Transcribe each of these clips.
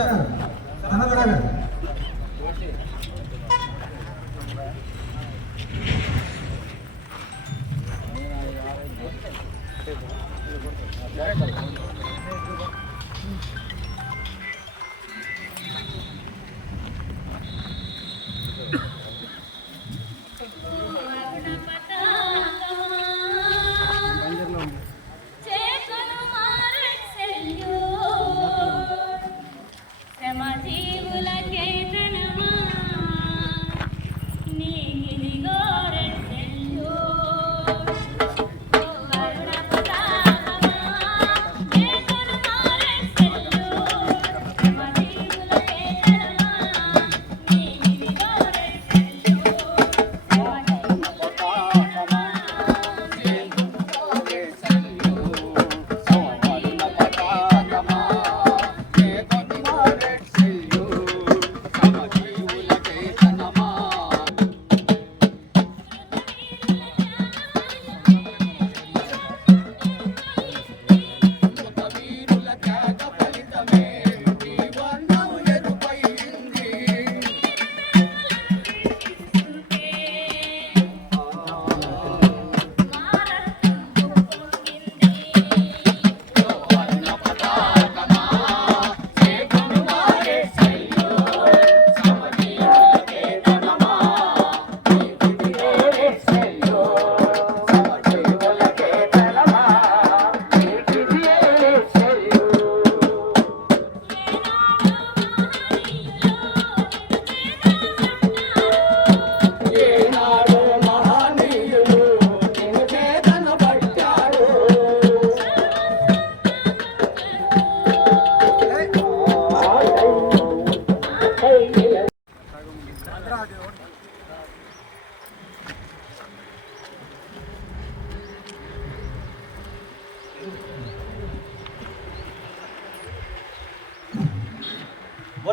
Yeah.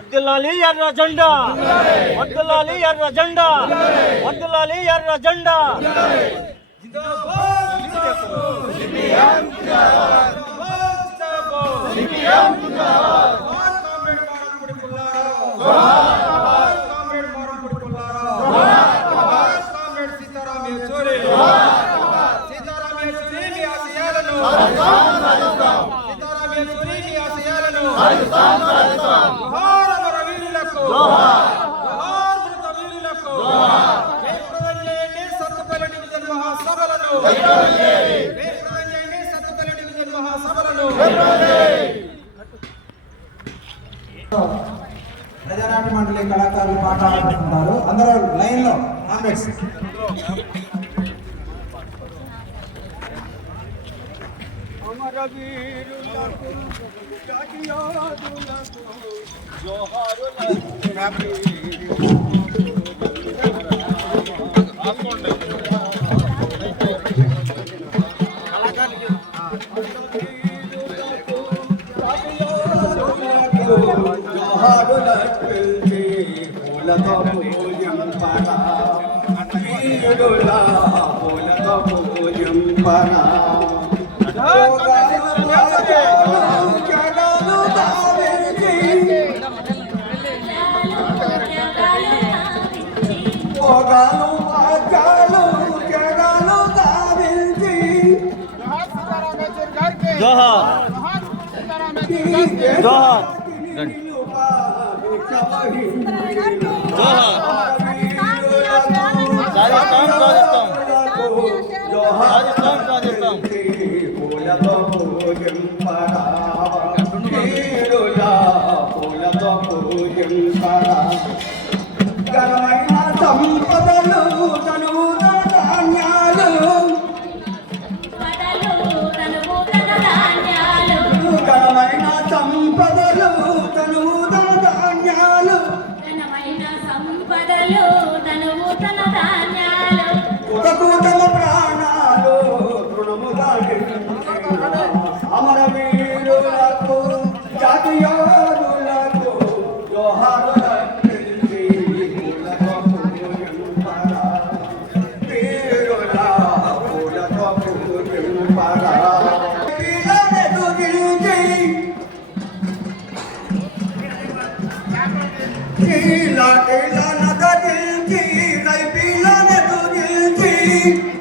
వర్దిల్లాలి ఎర్ర జెండా. వర్దిల్లాలి ఎర్ర జెండా. వర్దిల్లాలి ఎర్ర జెండా. ప్రజానాట్య మండలి కళాకారులు పాట ఆడుతుంటారు అందరూ কবির ডাকিও দুলকু জোহার Bola, bola, bola, bola, bola, bola, Go on. Go on. Go on. ఘనమైన సంపదలు తనువున ధాన్యాలు ఘనమైన సంపదలు తనువున ధాన్యాలు సంపదలు తనువు ధాన్యాలు Thank you.